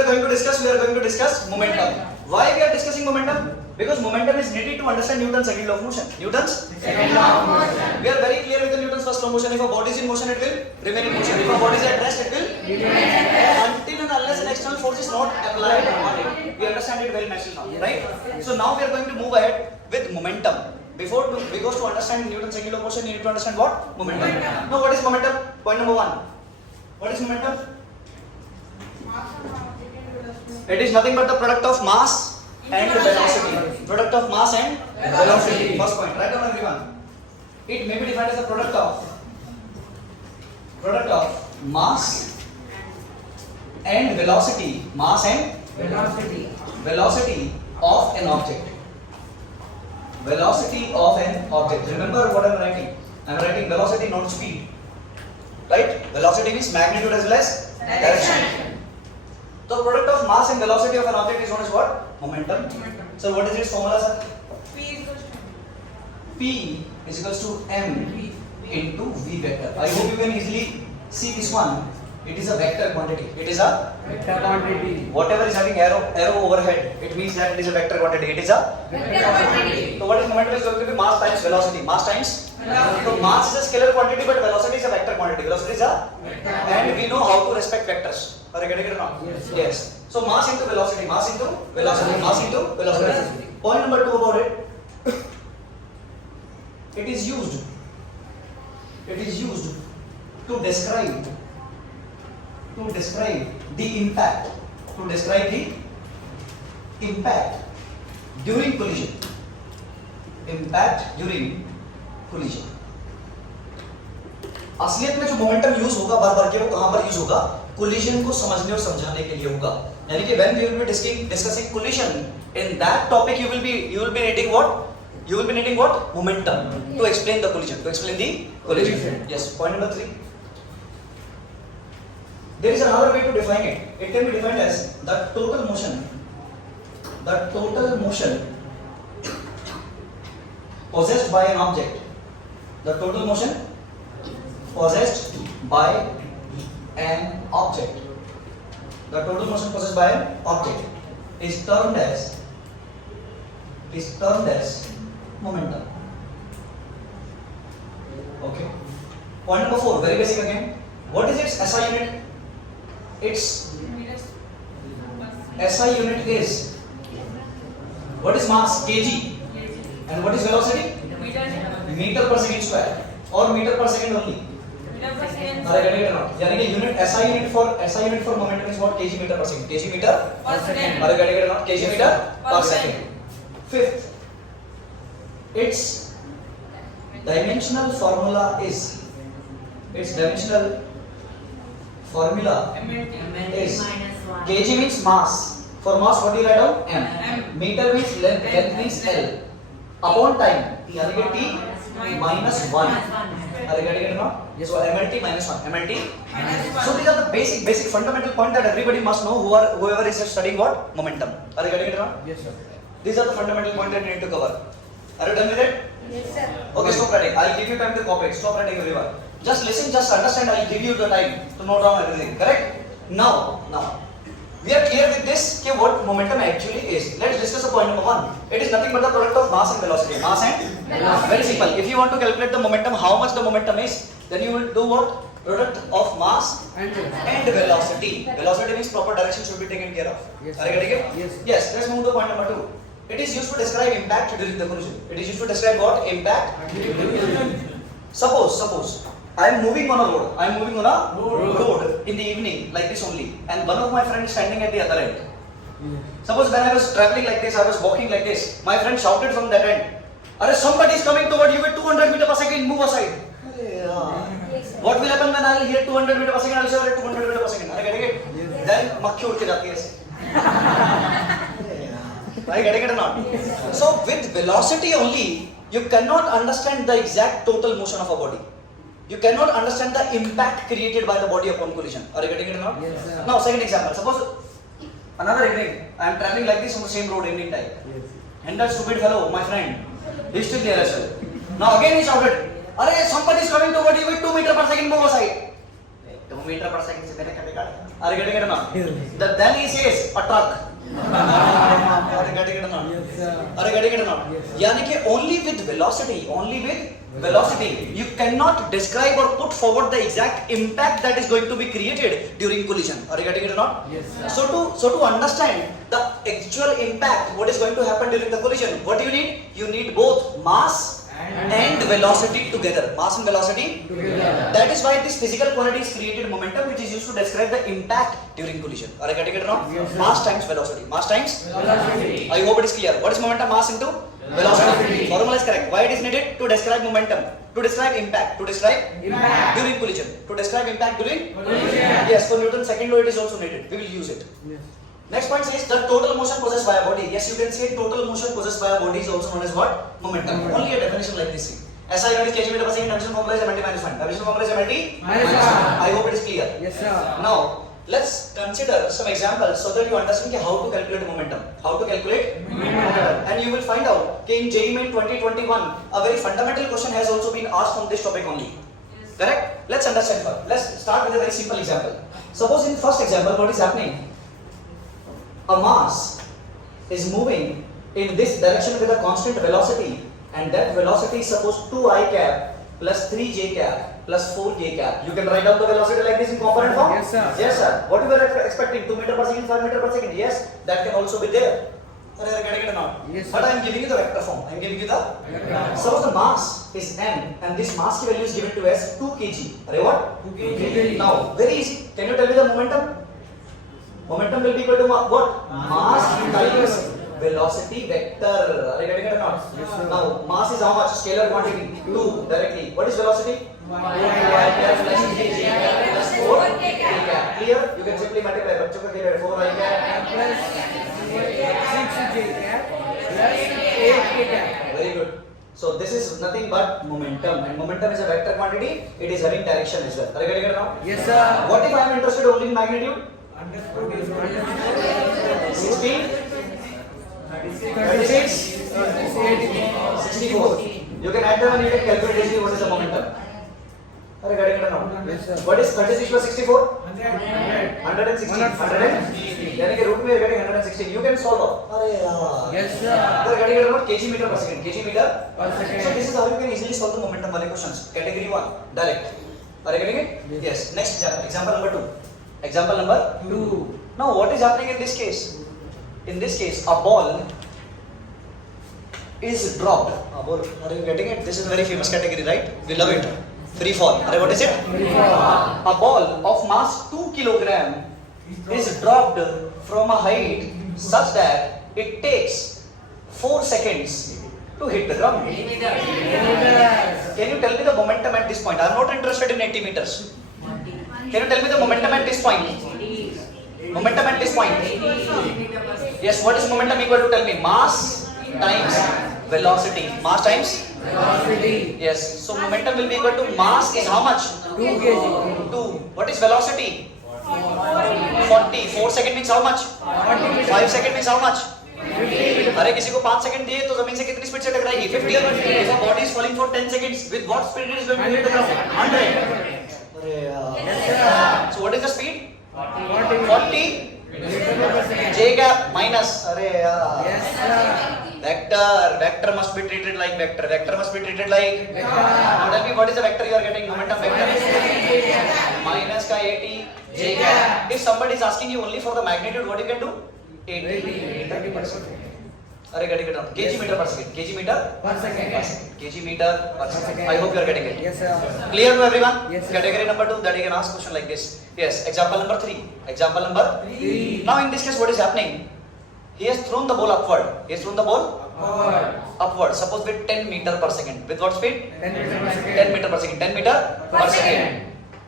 we are going to discuss momentum. Why we are discussing momentum? Because momentum is needed to understand Newton's second law of motion. Newton's second law of motion. We are very clear with the Newton's first law of motion. If a body is in motion, it will remain in motion. If a body is at rest, it will remain at rest. Until and unless an external force is not applied on it. We understand it very nicely now, right? So now we are going to move ahead with momentum. Because to understand Newton's second law of motion, you need to understand what? Momentum. Now what is momentum? Point number 1. What is momentum? It is nothing but the product of mass and velocity. Product of mass and velocity. First point. Write down everyone. It may be defined as the product of mass and velocity. Mass and velocity of an object. Velocity of an object. Remember what I am writing. I am writing velocity, not speed. Right? Velocity means magnitude as well as direction. The product of mass and velocity of an object is known as what? Momentum. So what is its formula, sir? P is equals to m into v vector. I hope you can easily see this one. It is a vector quantity. It is a vector quantity. Whatever is having arrow overhead, it means that it is a vector quantity. It is a vector quantity. So what is momentum is going to be mass times velocity. Mass times velocity. So mass is a scalar quantity, but velocity is a vector quantity. Velocity is a vector. And we know how to respect vectors. Are you getting it or not? Yes. Yes. So mass into velocity. Mass into velocity. Mass into velocity. Point number 2 about it. It is used to describe the impact during collision. असलियत में जो momentum use होगा बार-बार के वो कहां पर use होगा? कोलिजन को समझने और समझाने के लिए होगा. यानी कि when we will be discussing collision, in that topic you will be needing what? You will be needing what? Momentum to explain the collision. Yes. Point number 3. There is another way to define it. It can be defined as the total motion possessed by an object. The total motion possessed by an object. The total motion possessed by an object is termed as momentum. Okay. Point number 4, very basic again. What is its SI unit? Its SI unit is, what is mass? kg. And what is velocity? Meter per second square or meter per second only. Are you getting it or not? यानी कि unit SI unit for momentum is what? kg meter per second. kg meter per second. Are you getting it or not? kg meter per second. Fifth, its dimensional formula is kg means mass. For mass what do you write down? M. Meter means length means L. Upon time, यानी कि t minus 1. Are you getting it or not? Yes. So MLT minus 1. So these are the basic fundamental point that everybody must know whoever is studying what? Momentum. Are you getting it or not? Yes, sir. These are the fundamental points that you need to cover. Are you done with it? Yes, sir. Okay, stop writing. I'll give you time to cooperate. Stop writing everyone. Just listen, just understand. I'll give you the time to note down everything. Correct? Now, we are clear with this what momentum actually is. Let's discuss the point number 1. It is nothing but the product of mass and velocity. Mass and velocity. Very simple. If you want to calculate the momentum, how much the momentum is, then you will do what? Product of mass and velocity. Velocity means proper direction should be taken care of. Yes. Are you getting it? Yes. Yes. Let's move to point number 2. It is used to describe impact during the collision. It is used to describe what? Impact. Suppose I am moving on a road in the evening like this only, and one of my friends standing at the other end. Suppose when I was traveling like this, I was walking like this, my friend shouted from that end, "Are somebody is coming toward you with 200 meters per second, move aside." What will happen when I will hear 200 meters per second? I will say 200 meters per second. Are you getting it? Yes. Then makhi उड़ के जाती है ऐसे. Are you getting it or not? Yes. So with velocity only, you cannot understand the exact total motion of a body. You cannot understand the impact created by the body upon collision. Are you getting it or not? Yes, sir. Now, second example. Suppose another evening, I am traveling like this on the same road evening time. Yes. And that stupid fellow, my friend, he is still there as well. Now again he shouted, "Arey, somebody is coming toward you with 2 meters per second, move aside." 2 meters per second से मैंने क्या बिगाड़ा? Are you getting it or not? Then he says a truck. Are you getting it or not? Yes, sir. Are you getting it or not? यानी कि only with velocity, you cannot describe or put forward the exact impact that is going to be created during collision. Are you getting it or not? Yes, sir. So to understand the actual impact, what is going to happen during the collision, what do you need? You need both mass and velocity together. Mass and velocity Together. That is why this physical quantity is created momentum, which is used to describe the impact during collision. Are you getting it or not? Yes, sir. Mass times velocity. Mass times Velocity. I hope it is clear. What is momentum? Mass into velocity. Velocity. Formula is correct. Why it is needed? To describe momentum, to describe impact, to describe Impact. during collision, to describe impact during Collision. Yes, for Newton's second law it is also needed. We will use it. Yes. Next point says the total motion possessed by a body. Yes, you can say total motion possessed by a body is also known as what? Momentum. Only a definition like this. SI unit is kg meter per second. Dimension formula is MT minus 1. Dimension formula is MT Minus one. I hope it is clear. Yes, sir. Now, let's consider some examples so that you understand how to calculate momentum. How to calculate momentum. And you will find out that in JEE Main 2021, a very fundamental question has also been asked on this topic only. Correct? Let's understand first. Let's start with a very simple example. Suppose in first example, what is happening? A mass is moving in this direction with a constant velocity, and that velocity is suppose 2I cap plus 3J cap plus 4K cap. You can write down the velocity like this in component form? Yes, sir. Yes, sir. What you were expecting? 2 meter per second, 5 meter per second? Yes, that can also be there. Are you getting it or not? Yes, sir. But I am giving you the vector form. I am giving you the suppose the mass is m and this mass value is given to as 2 kg. Are what? 2 kg. Now, very easy. Can you tell me the momentum? Momentum will be equal to what? Mass times velocity vector. Are you getting it or not? Yes, sir. Now, mass is how much? Scalar quantity. 2 directly. What is velocity? Clear? You can simply multiply. बच्चों का clear है. 4I cap. Plus 6J cap plus 8K cap. Very good. So this is nothing but momentum, and momentum is a vector quantity. It is having direction as well. Are you getting it now? Yes, sir. What if I am interested only in magnitude? Understood. 16, 36, 64. You can add them and you can calculate easily what is the momentum. Are you getting it now? Yes, sir. What is 36 plus 64? 100. 116. 100. यानी कि root में you're getting 116. You can solve it. अरे यार. Yes, sir. You're getting it about kg meter per second. Kg meter Per second. So this is how you can easily solve the momentum वाले questions. Category 1, direct. Are you getting it? Yes. Yes. Next example. Example number 2. Example number 2. Now what is happening in this case? In this case, a ball is dropped. A ball. Are you getting it? This is a very famous category, right? We love it. Free fall. Are what is it? Free fall. A ball of mass 2 kilogram is dropped from a height such that it takes 4 seconds to hit the ground. Can you tell me the momentum at this point? I am not interested in 80 meters. Can you tell me the momentum at this point? Momentum at this point. Yes, what is momentum equal to? Tell me. Mass times velocity. Mass times? Velocity. Yes. So momentum will be equal to mass is how much? 2 kg. 2. What is velocity? 40. 4 second means how much? 5 second means how much? 50. अरे किसी को 5 second दिए तो जमीन से कितनी speed से टकराएगी? 50. If a body is falling for 10 seconds, with what speed it is going to hit the ground? 100. अरे यार. Yes, sir. So what is the speed? 40. 40. Meter per second. J gap minus. अरे यार. Yes, sir. Vector must be treated like vector. Vector must be treated like. Vector. Now tell me what is the vector you are getting? Momentum vector. Minus का 80 J gap. If somebody is asking you only for the magnitude, what you can do? 80 meter per second. अरे getting it down. Kg meter per second. Kg meter Per second. Kg meter per second. I hope you are getting it. Yes, sir. Clear to everyone? Yes, sir. Category number 2 that you can ask question like this. Yes. Example number 3. Example number 3. Now in this case, what is happening? He has thrown the ball upward. He has thrown the ball Forward. upward. Suppose with 10 meter per second. With what speed? 10 meter per second. 10 meter per second. 10 meter per second.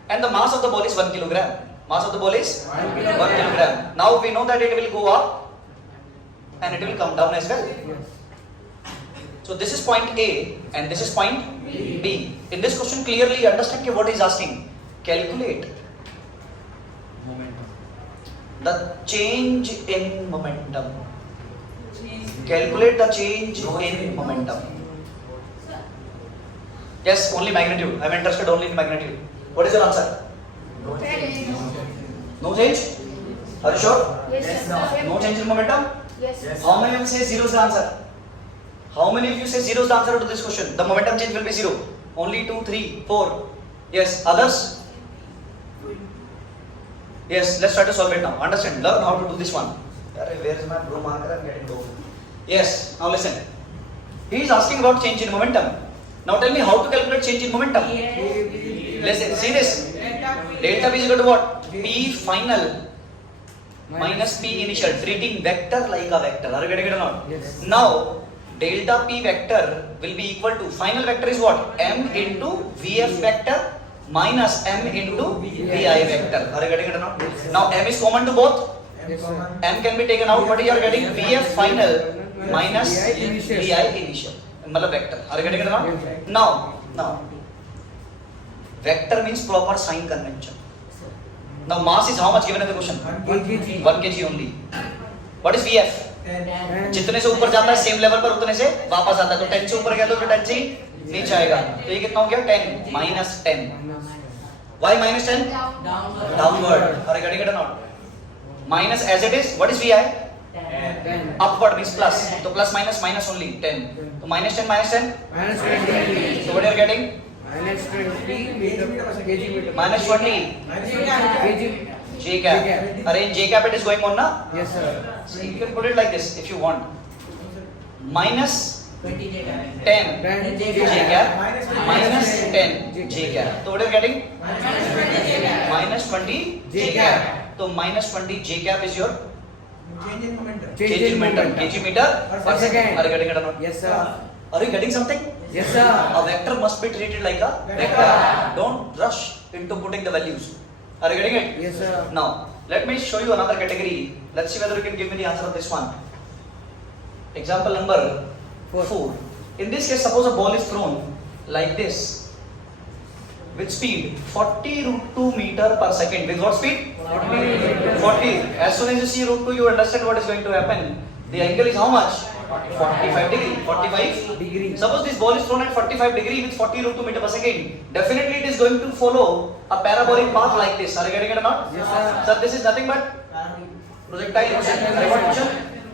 And the mass of the ball is 1 kilogram. Mass of the ball is 1 1 kilogram. Now we know that it will go up and it will come down as well. Yes. So this is point A and this is point B. In this question clearly understand what he is asking. Calculate the change in momentum. Calculate the change in momentum. Yes, only magnitude. I am interested only in magnitude. What is your answer? No change? Are you sure? Yes, sir. No change in momentum? Yes. How many of you say zero is the answer? How many of you say zero is the answer to this question? The momentum change will be zero. Only 2, 3, 4. Yes, others? Yes, let's try to solve it now. Understand, learn how to do this one. Arre, where is my blue marker? I'm getting low. Yes, now listen. He is asking about change in momentum. Now tell me how to calculate change in momentum. Listen, see this. Delta P is equal to what? P final minus P initial, treating vector like a vector. Are you getting it or not? Yes. Now, delta P vector will be equal to, final vector is what? M into Vf vector minus M into Vi vector. Are you getting it or not? Yes. Now, M is common to both. Yes, sir. M can be taken out. What you are getting? Vf final minus Vi initial. Vi initial. मतलब vector. Are you getting it or not? Yes. Now, vector means proper sign convention. Now, mass is how much given in the question? 1 kg. 1 kg only. What is Vf? जितने से ऊपर जाता है same level पर उतने से वापस आता है, तो 10 से ऊपर गया तो फिर 10 से ही नीचे आएगा, तो ये कितना हो गया 10 minus 10. Why minus 10? Downward. Are you getting it or not? Minus as it is, what is Vi? Upward means plus, so plus minus minus only 10. So minus 10 minus 10. Minus 20. So what you are getting? Minus 20 meter kg meter. Minus 20. Kg. J cap. Arrange J cap, it is going on na? Yes, sir. So you can put it like this if you want. Minus 10 J cap minus 10 J cap. So what are you getting? Minus 20 J cap. So minus 20 J cap is your Change in momentum. change in momentum. Kg meter per second. Are you getting it or not? Yes, sir. Are you getting something? Yes, sir. A vector must be treated like a vector. Don't rush into putting the values. Are you getting it? Yes, sir. Now, let me show you another category. Let's see whether you can give me the answer of this one. Example number 4. In this case, suppose a ball is thrown like this with speed 40 root 2 meter per second. With what speed? 40. As soon as you see root 2, you understand what is going to happen. The angle is how much? 45 degree. 45 Degree. Suppose this ball is thrown at 45 degree with 40 root 2 meter per second. Definitely it is going to follow a parabolic path like this. Are you getting it or not? Yes, sir. Sir, this is nothing but projectile motion. Remote motion.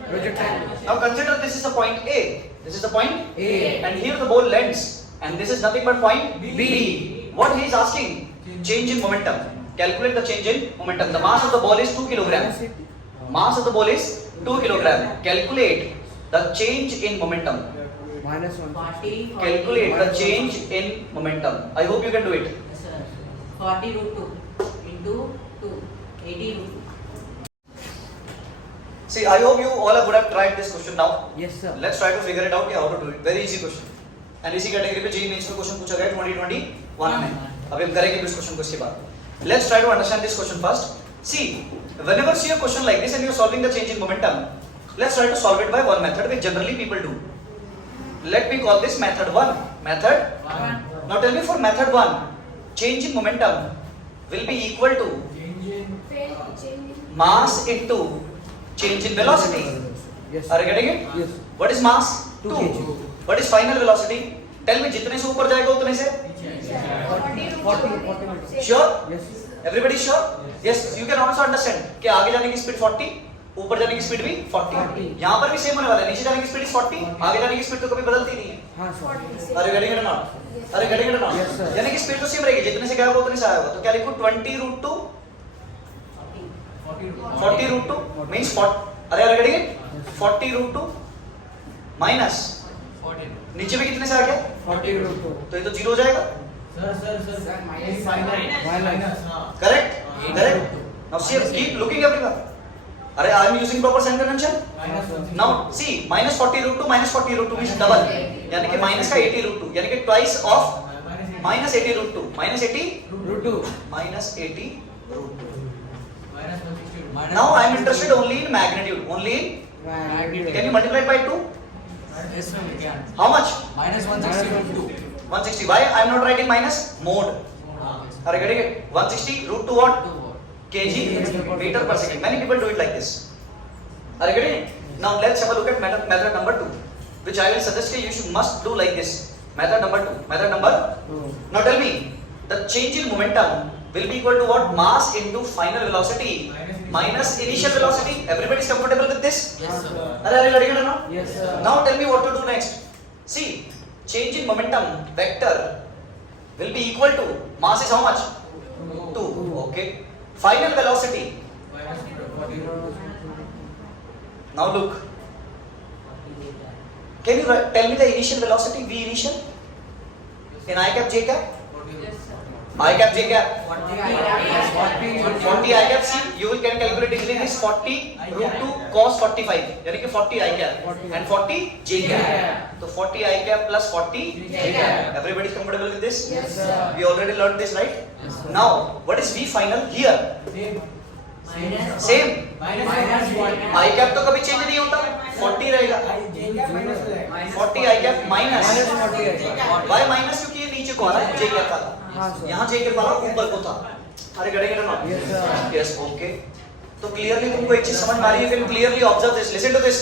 Projectile. Now consider this is the point A. This is the point A. and here the ball lands. And this is nothing but point B. What he is asking? Change in momentum. Calculate the change in momentum. The mass of the ball is 2 kilogram. Mass of the ball is 2 kilogram. Calculate the change in momentum. Minus 1. 40. Calculate the change in momentum. I hope you can do it. Yes, sir. 40 root 2 into 2. 80 root 2. See, I hope you all would have tried this question now. Yes, sir. Let's try to figure it out कि how to do it. Very easy question. And इसी category पे JEE mains में question पूछा गया 2021 में. अभी हम करेंगे इस क्वेश्चन को इसके बाद. Let's try to understand this question first. See, whenever see a question like this and you're solving the change in momentum, let's try to solve it by one method which generally people do. Let me call this method 1. Method 1. Now tell me for method 1, change in momentum will be equal to mass into change in velocity. Yes. Are you getting it? Yes. What is mass? 2 kg. What is final velocity? Tell me जितने से ऊपर जाएगा उतने से? 40. Sure? Yes. Everybody sure? Yes. You can also understand कि आगे जाने की स्पीड 40, ऊपर जाने की स्पीड भी 40. यहाँ पर भी सेम होने वाला है. नीचे जाने की स्पीड 40, आगे जाने की स्पीड तो कभी बदलती नहीं है. हाँ, sir. Are you getting it or not? Are you getting it or not? Yes, sir. यानी कि स्पीड तो सेम रहेगी. जितने से गया होगा उतने से आया होगा. तो क्या लिखूं? 20 root 2 40 root 2 means 40. अरे are you getting it? 40 root 2 minus नीचे में कितने से आ गया? 40 root 2. तो ये तो जीरो हो जाएगा. Minus. Correct? Correct? Now see, keep looking everywhere. अरे I am using proper sign convention. Now see, minus 40 root 2 minus 40 root 2 means double. यानी कि minus का 80 root 2 यानी कि twice of minus 80 root 2. Minus 80 Root 2. minus 80 root 2. Now I am interested only in magnitude. Only in, can you multiply it by 2? Yes, sir, we can. How much? Minus 160 root 2. 160. Why I am not writing minus? Mode. Are you getting it? 160 root 2 what? Kg meter per second. Many people do it like this. Are you getting it? Now let's have a look at method number 2, which I will suggest you should must do like this. Method number 2. Method number. Now tell me, the change in momentum will be equal to what? Mass into final velocity minus initial velocity. Everybody is comfortable with this? Yes, sir. Are you getting it or not? Yes, sir. Now tell me what to do next. See, change in momentum vector will be equal to mass is how much? 2. Okay. Final velocity. Now look. Can you tell me the initial velocity? V initial in I cap J cap? I cap J cap. 40 I cap. See, you can calculate easily this 40 root 2 cos 45. यानी कि 40 I cap and 40 J cap. So 40 I cap plus 40 J cap. Everybody is comfortable with this? Yes, sir. We already learned this, right? Yes, sir. Now, what is V final here? Minus Same. Minus 1. I cap तो कभी change नहीं होता, 40 रहेगा. 40 I cap minus. Minus 40 है. Why minus? क्योंकि ये नीचे को आ रहा है J cap वाला. हाँ, sir. यहाँ J cap वाला ऊपर को था. अरे गड़ेंगे ना? Yes, sir. Yes, okay. तो clearly तुमको एक चीज समझ में आ रही है. You can clearly observe this. Listen to this.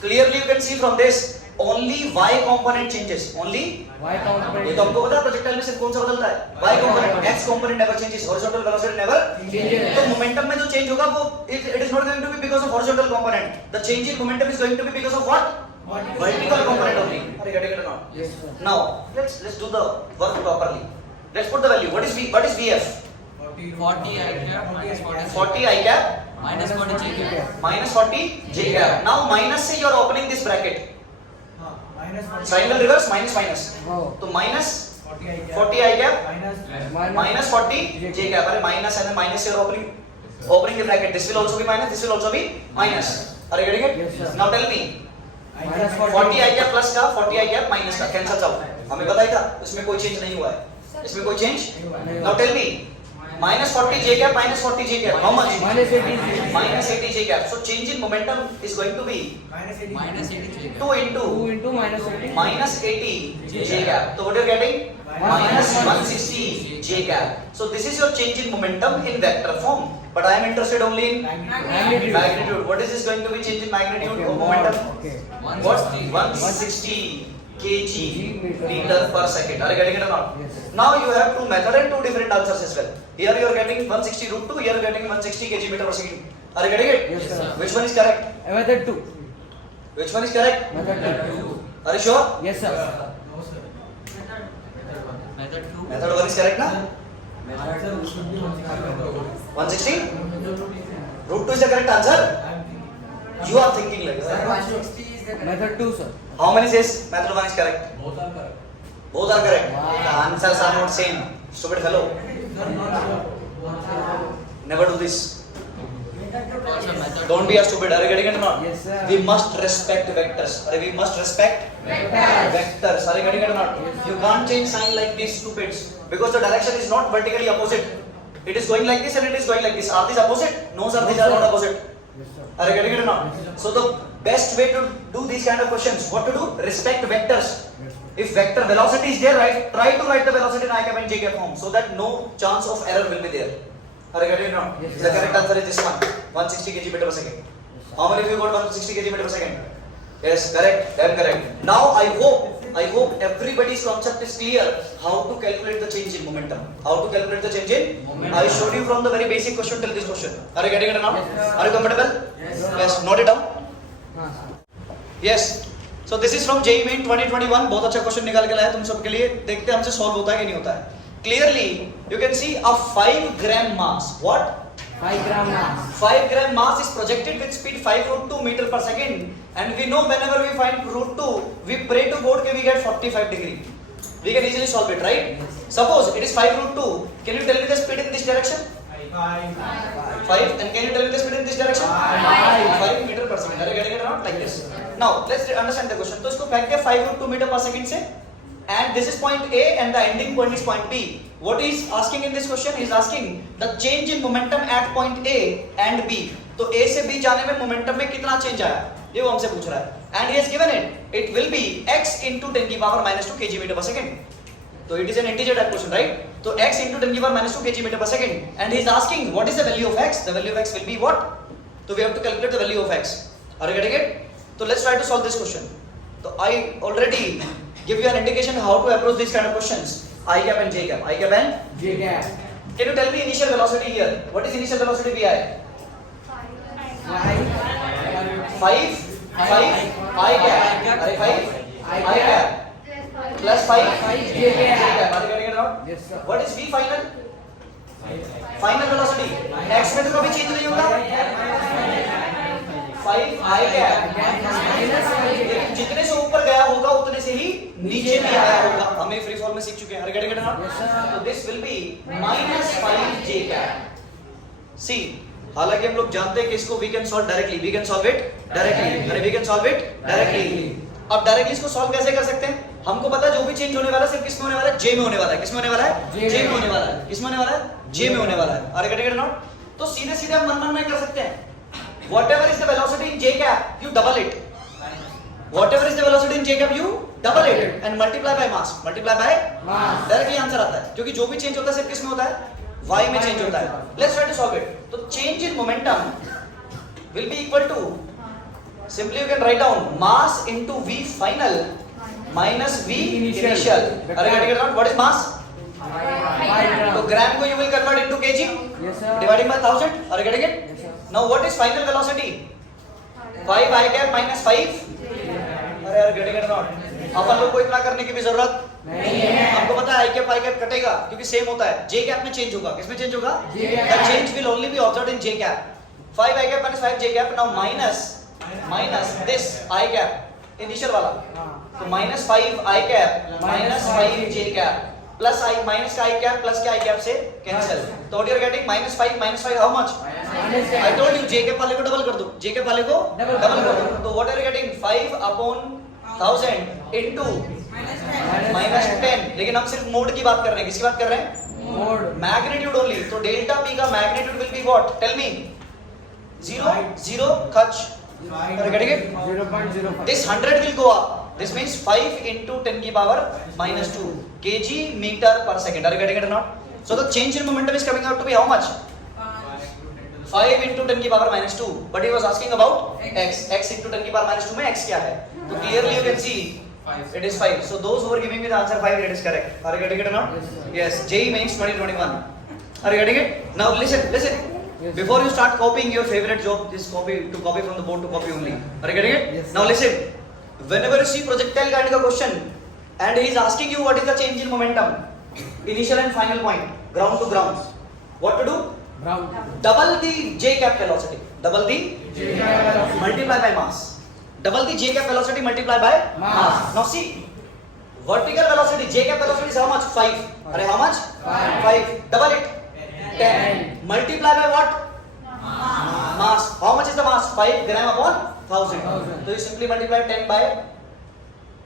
Clearly you can see from this. Only y component changes. Only Y component. ये तो हमको पता है प्रोजेक्टाइल में सिर्फ कौन सा बदलता है? Y component. X component never changes. Horizontal velocity never Changes. तो momentum में जो change होगा वो it is not going to be because of horizontal component. The change in momentum is going to be because of what? Vertical component only. Are you getting it or not? Yes, sir. Now let's do the work properly. Let's put the value. What is V? What is VF? 40 I cap minus 40 40 I cap minus 40 J cap. minus 40 J cap. Now minus से you are opening this bracket. Sign will reverse minus minus. Oh. तो minus 40 I cap minus 40 J cap. अरे minus and then minus से you are opening the bracket. This will also be minus. This will also be minus. Are you getting it? Yes, sir. Now tell me. Minus 40 I cap plus का 40 I cap minus का cancel out. हमें पता ही था इसमें कोई change नहीं हुआ है. इसमें कोई change? Now tell me. Minus 40 J cap minus 40 J cap. How much? Minus 80. Minus 80 J cap. So change in momentum is going to be minus 80 J cap. 2 into 2 into minus 80. minus 80 J cap. So what you're getting? Minus 160 J cap. So this is your change in momentum in vector form. But I am interested only in Magnitude. magnitude. What is this going to be change in magnitude or momentum? Okay. What? 160. 160 kg meter per second. Are you getting it or not? Yes. Now you have two method and two different answers as well. Here you are getting 160 root 2. Here you are getting 160 kg meter per second. Are you getting it? Yes, sir. Which one is correct? Method 2. Which one is correct? Method 2. Are you sure? Yes, sir. Method 2. Method 1 is correct, na? 160? Root 2 is the correct answer? You are thinking like that. Method 2, sir. How many says method 1 is correct? Both are correct. Both are correct. Wow. The answers are not same. Stupid fellow. Never do this. Also method. Don't be a stupid. Are you getting it or not? Yes, sir. We must respect vectors. We must respect vectors. Are you getting it or not? You can't change sign like these stupids because the direction is not vertically opposite. It is going like this and it is going like this. Are these opposite? No, sir. These are not opposite. Yes, sir. Are you getting it or not? So the best way to do these kind of questions, what to do? Respect vectors. If vector velocity is there, right, try to write the velocity in I cap and J cap form so that no chance of error will be there. Are you getting it or not? Yes, The sir. correct answer is this one, 160 kg meter per second. How many of you got 160 kg meter per second? Yes, correct. Damn correct. Now I hope everybody's concept is clear how to calculate the change in momentum. How to calculate the change in Momentum. I showed you from the very basic question till this question. Are you getting it or not? Yes, sir. Are you comfortable? Yes, sir. Yes. Note it down. हाँ, sir. Yes. So this is from JEE Main 2021. बहुत अच्छा question निकाल के लाया तुम सबके लिए. देखते हैं हमसे सॉल्व होता है कि नहीं होता है. Clearly, you can see a 5 gram mass. What? 5 gram mass. 5 gram mass is projected with speed 5 root 2 meter per second. And we know whenever we find root 2, we pray to God that we get 45 degree. We can easily solve it, right? Yes. Suppose it is 5 root 2. Can you tell me the speed in this direction? 5. And can you tell me the speed in this direction? 5 meter per second. Are you getting it or not? Like this. Now let's understand the question. तो इसको फेंक के 5 root 2 meter per second से, and this is point A and the ending point is point B. What he is asking in this question? He is asking the change in momentum at point A and B. तो A से B जाने में momentum में कितना change आया? ये वो हमसे पूछ रहा है. And he has given it. It will be x into 10 की power minus 2 kg meter per second. So it is an integer type question, right? So x into 10 की power minus 2 kg meter per second. And he is asking what is the value of x? The value of x will be what? So we have to calculate the value of x. Are you getting it? So let's try to solve this question. So I already give you an indication how to approach these kind of questions. I cap and J cap. I cap and J cap. Can you tell me initial velocity here? What is initial velocity vi? 5 I cap. Are 5 I cap plus 5 J cap. Are you getting it out? Yes, sir. What is v final? Final velocity. X में तो कभी change नहीं होगा. 5 I cap. लेकिन जितने से ऊपर गया होगा उतने से ही नीचे भी आया होगा. हमें फ्री फॉल में सीख चुके हैं. Are you getting it out? Yes, sir. So this will be minus 5 J cap. See, हालांकि हम लोग जानते हैं कि इसको we can solve directly. We can solve it directly. अरे we can solve it directly. अब डायरेक्टली इसको सॉल्व कैसे कर सकते हैं? हमको पता है जो भी चेंज होने वाला है सिर्फ किस में होने वाला है? J में होने वाला है. किस में होने वाला है? J में होने वाला है. किस में होने वाला है? J में होने वाला है. Are you getting it or not? तो सीधे सीधे हम मन में कर सकते हैं. Whatever is the velocity in J cap, you double it. Whatever is the velocity in J cap, you double it and multiply by mass. Multiply by Mass. Directly answer आता है. क्योंकि जो भी चेंज होता है सिर्फ किस में होता है? Y में चेंज होता है. Let's try to solve it. तो change in momentum will be equal to, simply you can write down mass into V final minus V initial. Are you getting it out? What is mass? 5 gram. So gram को you will convert into kg. Yes, sir. Dividing by 1000. Are you getting it? Yes, sir. Now what is final velocity? 5 I cap minus 5. अरे यार getting it or not? अपन लोग को इतना करने की भी जरूरत नहीं है. हमको पता है I cap कटेगा क्योंकि सेम होता है. J cap में चेंज होगा. किसमें चेंज होगा? J cap. The change will only be observed in J cap. 5 I cap minus 5 J cap. Now minus this I cap initial वाला. हाँ. तो minus 5 I cap minus 5 J cap plus I minus का I cap plus का I cap से cancel. तो what you are getting? minus 5 how much? Minus I told you J cap वाले को double कर दो. J cap वाले को Double डबल कर कर दो. दो. तो what are you getting? 5 upon 1000 into minus 10. लेकिन हम सिर्फ मोड की बात कर रहे हैं. किसकी बात कर रहे हैं? Mode. Magnitude only. तो डेल्टा P का magnitude will be what? Tell me. 0 catch. Are you getting it? 0.05. This 100 will go up. This means 5 into 10 की power minus 2 kg meter per second. Are you getting it or not? So the change in momentum is coming out to be how much? 5 into 10 की power minus 2. But he was asking about x. X into 10 की power minus 2 में x क्या है? तो clearly you can see it is 5. So those who are giving me the answer 5, it is correct. Are you getting it or not? Yes, sir. Yes. JEE Mains 2021. Are you getting it? Now listen. Yes, Before you start copying your favorite job, this copy from the board to copy only. Are you getting it? Yes, sir. Now listen. Whenever you see projectile kind of question and he is asking you what is the change in momentum, initial and final point, ground to ground, what to do? Brown. Double the J cap velocity. Double the J cap velocity. multiply by mass. Double the J cap velocity multiply by Mass. Now see, vertical velocity J cap velocity is how much? 5. Are how much? 5. Double it. 10. Multiply by what? Mass. How much is the mass? 5 gram upon 1000. 1000. So you simply multiply 10 by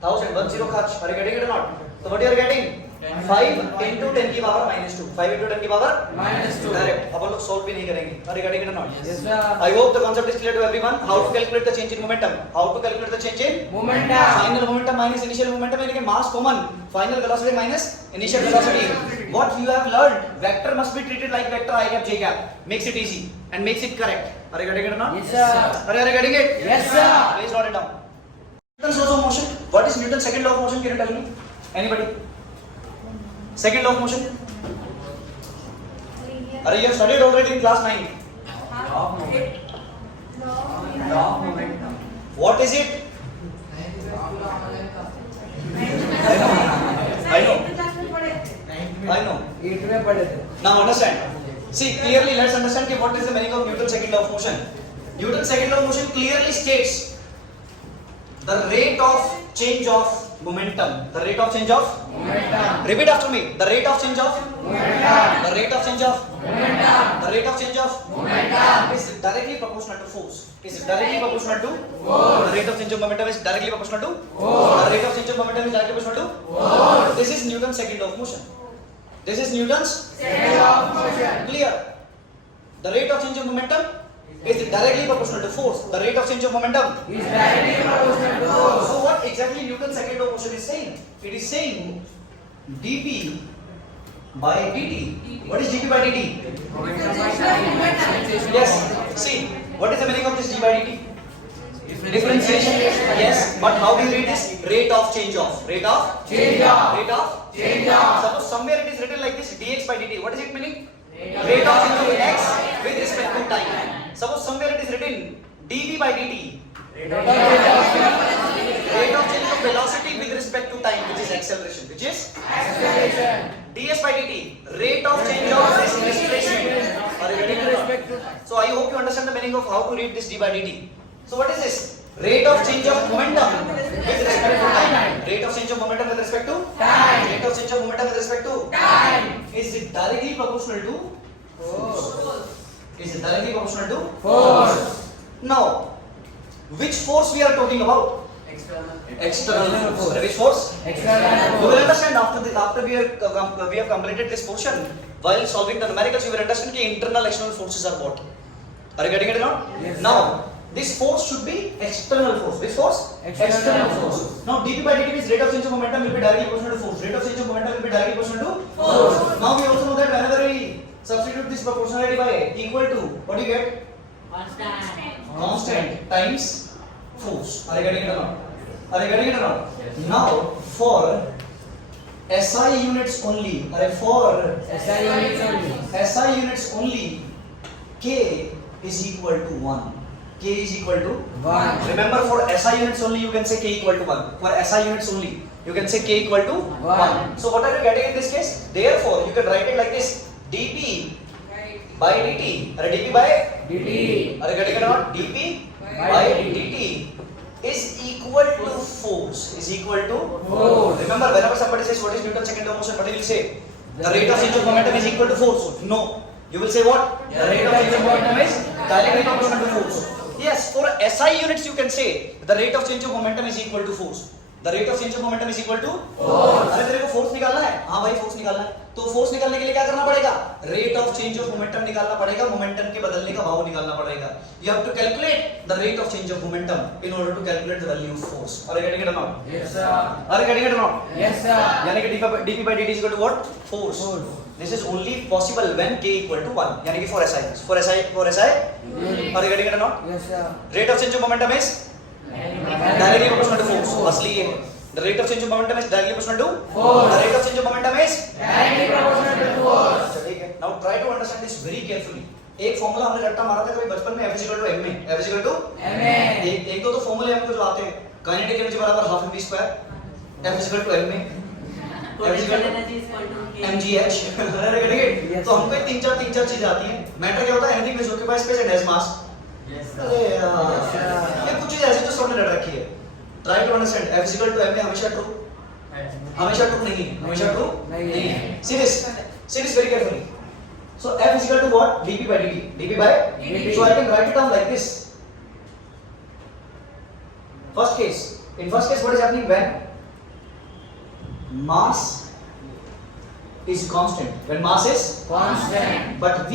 1000. 10 catch. Are you getting it or not? So what you are getting? 5 into 10 की power minus 2. 5 into 10 की power Minus 2. Direct. अपन लोग solve भी नहीं करेंगे. Are you getting it or not? Yes, sir. I hope the concept is clear to everyone. How to calculate the change in momentum? How to calculate the change in Momentum. final momentum minus initial momentum यानी कि mass common, final velocity minus initial velocity. What you have learned, vector must be treated like vector I cap J cap. Makes it easy and makes it correct. Are you getting it or not? Yes, sir. Are you getting it? Yes, sir. Please note it down. Newton's law of motion. What is Newton's second law of motion? Can you tell me? Anybody? Second law of motion. Are you have studied already in class 9? What is it? I know. 8 में पढ़े थे. Now understand. See clearly. Let's understand कि what is the meaning of Newton's second law of motion. Newton's second law of motion clearly states the rate of change of momentum. The rate of change of. Momentum. Repeat after me. The rate of change of. Momentum. The rate of change of. Momentum. The rate of change of. Momentum. Is directly proportional to force. Is directly proportional to force. The rate of change of momentum is directly proportional to force. The rate of change of momentum is directly proportional to force. This is Newton's second law of motion. This is Newton's Second law of motion. Clear. The rate of change of momentum is directly proportional to force. The rate of change of momentum. Is directly proportional to force. So what exactly Newton's second law of motion is saying? It is saying dp by dt. What is dp by dt? Yes. See, what is the meaning of this d by dt? Differentiation. Yes. But how do you read this? Rate of change of. Rate of Change of. Rate of Change of. Suppose somewhere it is written like this dx by dt. What is it meaning? Rate of change of x with respect to time. Suppose somewhere it is written dv by dt. Rate of change of velocity with respect to time, which is acceleration, which is Acceleration. ds by dt. Rate of change of displacement. Are you getting it? So I hope you understand the meaning of how to read this d by dt. So what is this? Rate of change of momentum with respect to time. Rate of change of momentum with respect to Time. Rate of change of momentum with respect to Time. Is it directly proportional to Force. Is it directly proportional to Force. Now, which force we are talking about? External. External force. Which force? External You will force. understand after we have completed this portion. While solving the numericals, you will understand that internal external forces are what. Are you getting it now? Yes, Now, this force should be external force. Which force? External force. Now, dp by dt means rate of change of momentum will be directly proportional to force. Rate of change of momentum will be directly proportional to Force. Now, we also know that whenever we substitute this proportionality by equal to, what do you get? Constant. Constant times force. Are you getting it or not? Are you getting it or not? Now, for SI units only, SI units only. SI units only, K is equal to 1. K is equal to 1. Remember, for SI units only, you can say K equal to 1. For SI units only, you can say K equal to 1. So, what are you getting in this case? Therefore, you can write it like this: dp by dt. Are dp by dt. Are you getting it or not? dp by dt is equal to force. Is equal to Force. Remember, whenever somebody says what is Newton's second law of motion, what he will say? The rate of change of momentum is equal to force. No. You will say what? The rate of change of momentum is directly proportional to force. Yes, for SI units you can say the rate of change of momentum is equal to force. The rate of change of momentum is equal to Force. अरे तेरे को force निकालना है? हाँ भाई force निकालना है. तो फोर्स निकालने के लिए क्या करना पड़ेगा? Rate of change of momentum निकालना पड़ेगा, मोमेंटम के बदलने का भाव निकालना पड़ेगा. You have to calculate the rate of change of momentum in order to calculate the value of force. Are you getting it or not? Yes, sir. Are you getting it or not? Yes, sir. यानी कि dp by dt is equal to what? Force. Force. This is only possible when k equal to 1. यानी कि for SI. For SI. Are you getting it or not? Yes, sir. Rate of change of momentum is directly proportional to force. असली ये है. The rate of change of momentum is directly proportional to Force. The rate of change of momentum is Directly proportional to force. अच्छा ठीक है. Now try to understand this very carefully. एक formula हमने रट्टा मारा था कभी बचपन में F = m में. F = MA. एक दो तो फॉर्मूले हमको जो आते हैं. काइनेटिक एनर्जी बराबर ½ mv स्क्वायर. F = m में. Potential energy is equal to K. mgh. अरे करेंगे. तो हमको ये तीन चार चीज आती हैं. मैटर क्या होता है? Anything which occupies space and has मास. अरे यार. ये कुछ चीज ऐसी जो सबने रट रखी है. Try to understand. F = m में हमेशा ट्रू. हमेशा ट्रू नहीं है. हमेशा ट्रू नहीं है. See this very carefully. So F is equal to what? dp by dt. dp by dt. So I can write it down like this. First case. In first case, what is happening when mass is constant? When mass is Constant. but v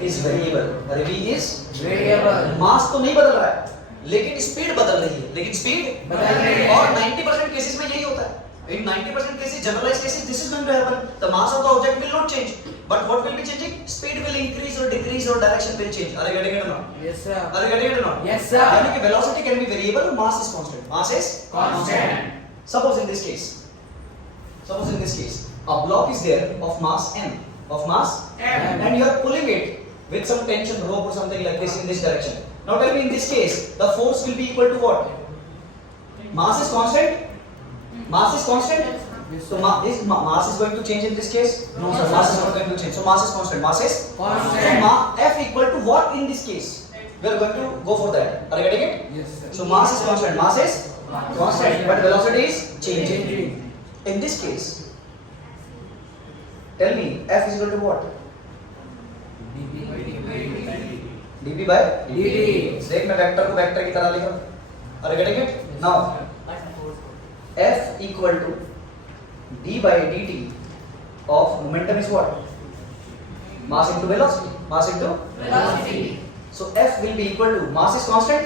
is variable. अरे v is Variable. mass तो नहीं बदल रहा है, लेकिन speed बदल रही है. लेकिन स्पीड बदल रही है. और 90% केसेस में यही होता है. In 90% cases, generalized cases, this is going to happen. The mass of the object will not change, but what will be changing? Speed will increase or decrease, or direction will change. Are you getting it or not? Yes, sir. Are you getting it or not? Yes, sir. यानी कि velocity can be variable, mass is constant. Mass is Constant. Suppose in this case, a block is there of mass m, and you are pulling it with some tension rope or something like this in this direction. Now tell me, in this case, the force will be equal to what? Mass is constant. So mass is going to change in this case? No, sir. Mass is not going to change. So mass is constant. Constant. So F equal to what in this case? We are going to go for that. Are you getting it? Yes, sir. So mass is constant. But velocity is changing. In this case, tell me, F is equal to what? dp by dt. देख मैं vector को vector की तरह लिख रहा हूँ. Are you getting it? Now F equal to d by dt of momentum is what? Mass into velocity. So F will be equal to, mass is constant.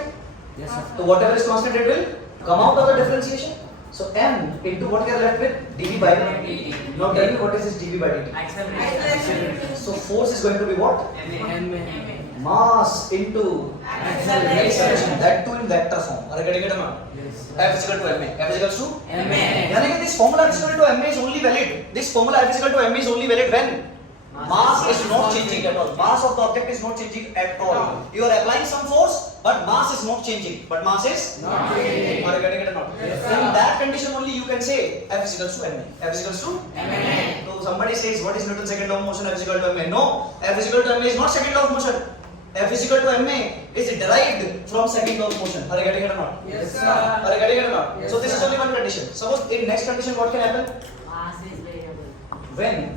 Yes, sir. So whatever is constant, it will come out of the differentiation. So m into what we are left with? dv by dt. Now tell me, what is this dv by dt? Acceleration. So force is going to be what? MA. Mass into Acceleration. acceleration. That too in vector form. Are you getting it or not? Yes. F is equal to ma. F is equal to MA. यानी कि this formula F is equal to ma is only valid. This formula F is equal to ma is only valid when Mass is not changing at all. Mass of the object is not changing at all. You are applying some force, but mass is not changing. But mass is Not changing. Are you getting it or not? Yes, So in sir. that condition only you can say F is equals to ma. F is equals to MA. So somebody says what is Newton's second law of motion? F is equal to ma. No, F is equal to ma is not second law of motion. F is equal to ma is derived from second law of motion. Are you getting it or not? Yes, sir. Are you getting it or not? Yes, So this is sir. only one condition. Suppose in next condition what can happen? Mass is variable. When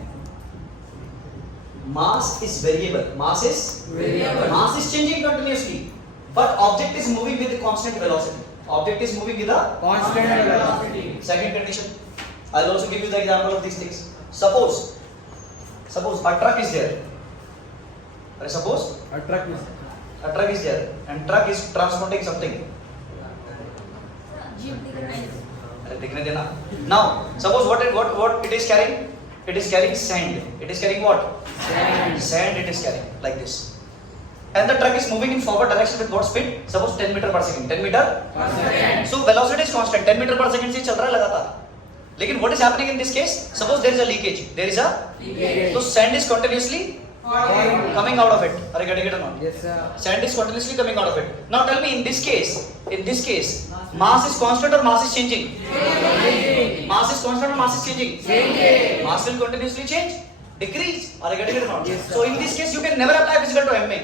mass is variable, Variable. mass is changing continuously, but object is moving with a constant velocity. Object is moving with a Constant velocity. second condition. I'll also give you the example of these things. Suppose a truck is there. Suppose A truck is. a truck is there and truck is transporting something. दिखने देना. Now suppose what it is carrying? It is carrying sand. It is carrying what? Sand it is carrying like this. And the truck is moving in forward direction with what speed? Suppose 10 meter per second. 10 meter Per second. So velocity is constant. 10 meter per second से चल रहा है लगातार. लेकिन what is happening in this case? Suppose there is a leakage. There is a Leakage. So sand is continuously coming out of it. Are you getting it or not? Yes, sir. Sand is continuously coming out of it. Now tell me in this case, mass is constant or mass is changing? Mass is constant or mass is changing? Mass will continuously change, decrease. Are you getting it or not? Yes, sir. So in this case, you can never apply physical to ma.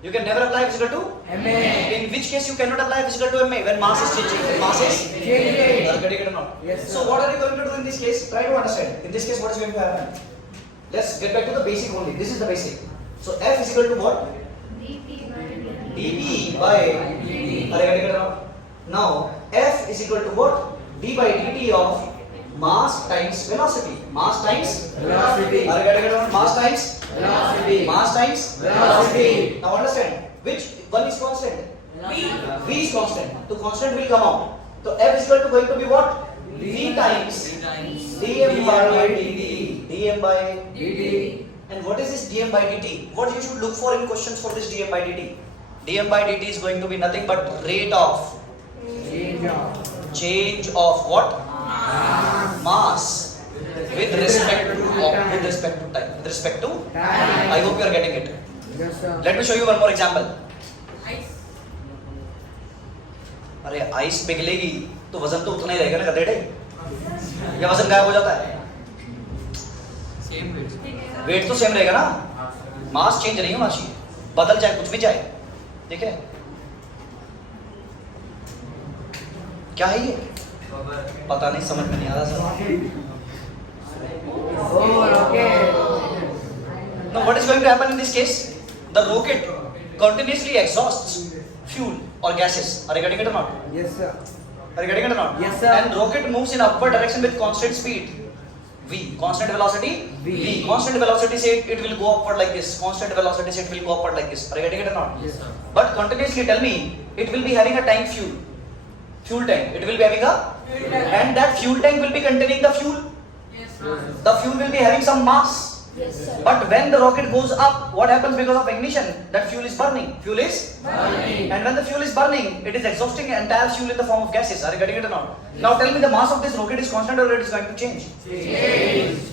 You can never apply physical to. MA. In which case you cannot apply physical to ma when mass is changing. When mass is. Changing. Are you getting it or not? Yes, sir. So what are you going to do in this case? Try to understand. In this case, what is going to happen? Let's get back to the basic only. This is the basic. So F is equal to what? dP by. Are you getting it or not? Now F is equal to what? d by dt of mass times velocity. Mass times Velocity. Are you getting it or not? Mass times Velocity. Mass times Velocity. Now understand which one is constant? V is constant. So constant will come out. So F is equal to going to be what? V times dm by dt. dm by dt. And what is this dm by dt? What you should look for in questions for this dm by dt? dm by dt is going to be nothing but rate of change of what? Mass with respect to time. With respect to Time. I hope you are getting it. Yes, sir. Let me show you one more example. अरे ice पिघलेगी तो वजन तो उतना ही रहेगा ना गधेड़े, या वजन गायब हो जाता है? Same weight. वेट तो सेम रहेगा ना, मास चेंज नहीं होना चाहिए, बदल जाए कुछ भी जाए. ठीक है? क्या है ये? पता नहीं, समझ में नहीं आ रहा sir. Oh, rocket. Now what is going to happen in this case? The rocket continuously exhausts fuel or gases. Are you getting it or not? Yes, sir. Are you getting it or not? Yes, sir. And rocket moves in upward direction with constant speed. V. Constant velocity? V. Constant velocity say it will go upward like this. Constant velocity say it will go upward like this. Are you getting it or not? Yes, sir. But continuously tell me, it will be having a tank fuel. Fuel tank. It will be having a. And that fuel tank will be containing the fuel. The fuel will be having some mass. But when the rocket goes up, what happens because of ignition? That fuel is burning. Fuel is burning. And when the fuel is burning, it is exhausting entire fuel in the form of gases. Are you getting it or not? Now tell me, the mass of this rocket is constant or it is going to change?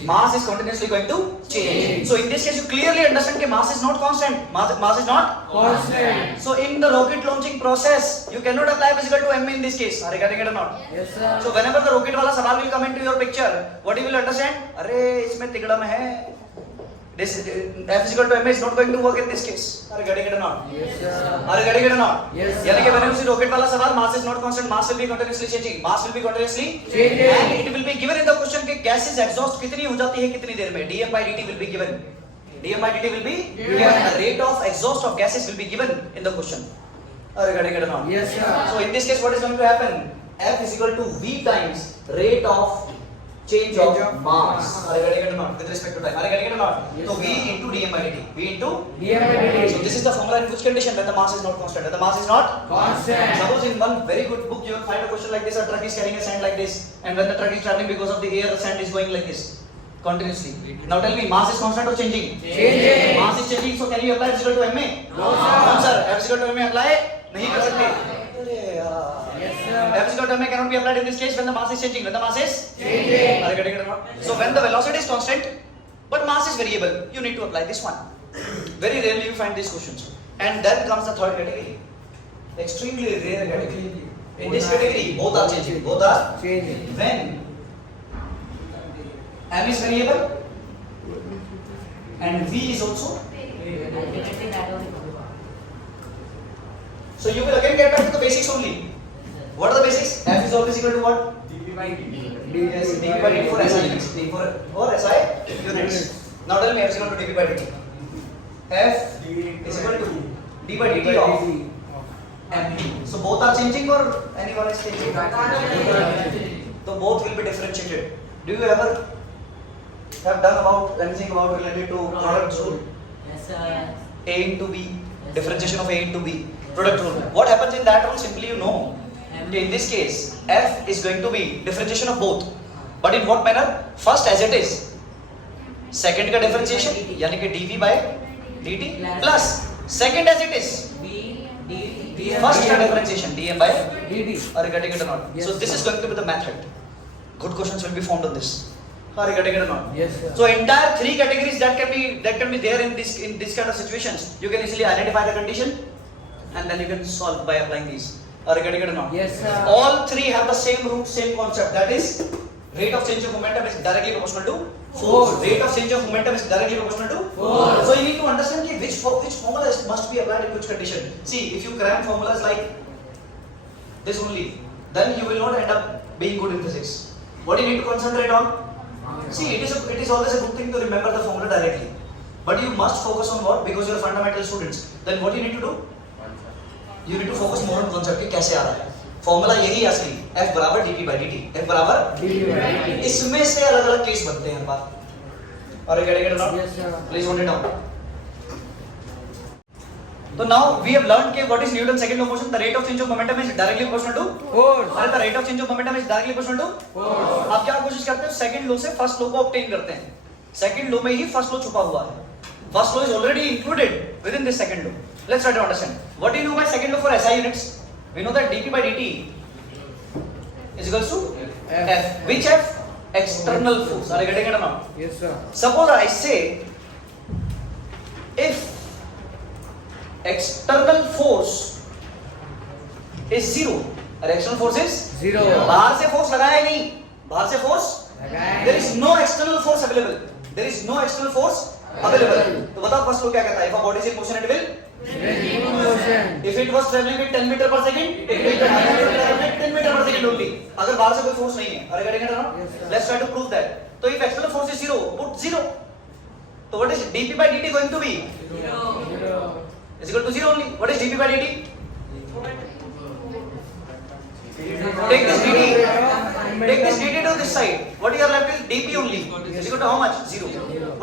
Mass is continuously going to change. So in this case, you clearly understand that mass is not constant. Mass is not Constant. So in the rocket launching process, you cannot apply physical to m in this case. Are you getting it or not? Yes, sir. So whenever the rocket wala सवाल will come into your picture, what you will understand? अरे इसमें तिगड़म है. This F is equal to m is not going to work in this case. Are you getting it or not? Yes, sir. Are you getting it or not? Yes, sir. यानी कि मैंने उसी rocket वाला सवाल, mass is not constant, mass will be continuously changing. Mass will be continuously Changing. and it will be given in the question कि gases exhaust कितनी हो जाती है कितनी देर में. dm by dt will be given. dm by dt will be given. The rate of exhaust of gases will be given in the question. Are you getting it or not? Yes, sir. So in this case, what is going to happen? F is equal to V times rate of change of mass. Are you getting it or not? With respect to time. Are you getting it or not? Yes, So V sir. into dm by dt. V into. dm by dt. So this is the formula in which condition when the mass is not constant. When the mass is not. Constant. Suppose in one very good book you will find a question like this: a truck is carrying a sand like this, and when the truck is traveling because of the air, the sand is going like this continuously. Now tell me, mass is constant or changing? Changing. Mass is changing. So can you apply physical to ma? No, sir. No, sir. F physical to ma apply नहीं कर सकते. Yes, sir. F is equal to ma cannot be applied in this case when the mass is changing. When the mass is Changing. Are you getting it or not? So when the velocity is constant, but mass is variable. You need to apply this one. Very rarely you find these questions. And then comes the third category. Extremely rare category. In this category, both are changing. Both are Changing. when m is variable and v is also. Ultimately that was So you will again get back to the basics only. What are the basics? F is always equal to what? Yes, dp by dt for SI units. D for SI units. Now tell me f is equal to dp by dt. F is equal to d by dt of m. So both are changing or anyone is changing? So both will be differentiated. Do you ever have done about anything about related to product rule? yes, sir. A into B, differentiation of A into B, product rule. What happens in that rule? Simply you know. In this case, F is going to be differentiation of both. But in what manner? First as it is. Second का differentiation यानी कि dV by dt plus second as it is. B, D, First का differentiation dm by dt. are you getting it or not? Yes, So this sir. is going to be the method. Good questions will be found on this. Are you getting it or not? Yes, sir. So entire three categories that can be there in this kind of situations. You can easily identify the condition and then you can solve by applying these. Are you getting it or not? Yes, sir. All three have the same root, same concept. That is, rate of change of momentum is directly proportional to force. Rate of change of momentum is directly proportional to force. So you need to understand ki which formula must be applied in which condition. See, if you cram formulas like this only, then you will not end up being good in physics. What do you need to concentrate on? See, it is always a good thing to remember the formula directly. But you must focus on what? Because you are fundamental students. Then what you need to do? You need to focus more on concept कि कैसे आ रहा है. Formula यही है असली. F बराबर dp by dt. F बराबर dt by dt. इसमें से अलग अलग केस बनते हैं हर बार. Are you getting it or not? Yes, sir. Please note it down. So now we have learned कि what is Newton's second law of motion. The rate of change of momentum is directly proportional to Force. अरे the rate of change of momentum is directly proportional to Force. आप क्या कोशिश करते हो? Second law से first law को obtain करते हैं. सेकंड लॉ में ही फर्स्ट लॉ छुपा हुआ है. First law is already included with in this second law. Let's try to understand. What do you know by second law for SI units? We know that dp by dt is equals to F. Which F? External force. Are you getting it or not? Yes, sir. Suppose I say if external force is zero और external force is Zero. बाहर से force लगाया ही नहीं. बाहर से force लगाया there is no external force available. There is no external force available. तो बताओ फर्स्ट लॉ क्या कहता है? If a body is in motion, it will. Motion. If it was traveling with 10 meter per second, it will continue to travel with 10 meter per second only. अगर बाहर से कोई force नहीं है, are you getting it or not? Yes, sir. Let's try to prove that. तो if external force is zero, put zero. So what is dp by dt going to be? Zero. Is equal to zero only. What is dp by dt? Take this dt. Take this dt to this side. What you are left with dp only. Is equal to how much? Zero.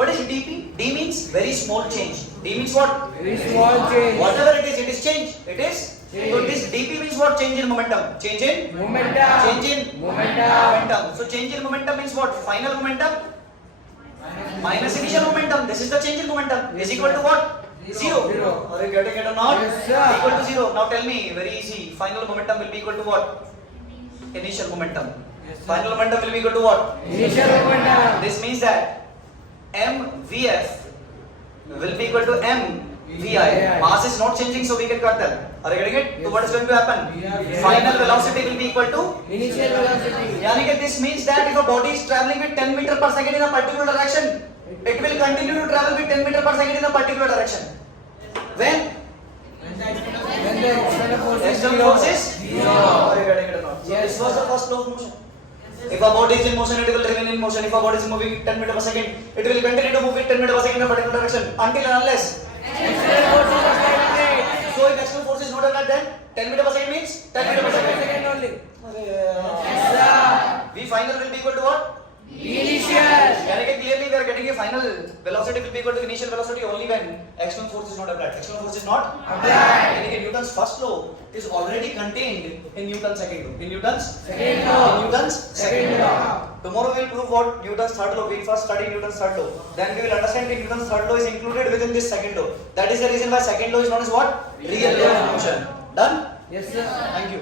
What is dp? D means very small change. D means what? Very small change. Whatever it is change. It is. So this dp means what? Change in momentum. Change in. Momentum. Change in. Momentum. So change in momentum means what? Final momentum minus initial momentum. This is the change in momentum. Is equal to what? Zero. Zero. Are you getting it or not? Yes, sir. Equal to zero. Now tell me, very easy. Final momentum will be equal to what? Initial momentum. Final momentum will be equal to what? Initial momentum. This means that mvf will be equal to mvi. Mass is not changing, so we can cut them. Are you getting it? So what is going to happen? Yes. Final velocity will be equal to. Initial velocity. यानी कि this means that if a body is traveling with 10 meter per second in a particular direction, it will continue to travel with 10 meter per second in a particular direction. When? When the external force is External zero. force is Zero. Are you getting it or not? So Yes. this was the first law of motion. If a body is in motion, it will remain in motion. If a body is moving 10 meter per second, it will continue to move with 10 meter per second in a particular direction until and unless. External force is applied. So if external force is not applied, then 10 meter per second means 10 meter per second. Second only. Yes, sir. V final will be equal to what? Initial. यानी कि clearly we are getting a final velocity will be equal to initial velocity only when external force is not applied. External force is not Applied. यानी कि Newton's first law is already contained in Newton's second law. In Newton's Second law. In Newton's Second law. Tomorrow we will prove what Newton's third law. We will first study Newton's third law. Then we will understand that Newton's third law is included within this second law. That is the reason why second law is known as what? Real law of motion. Done? Yes, sir. Thank you.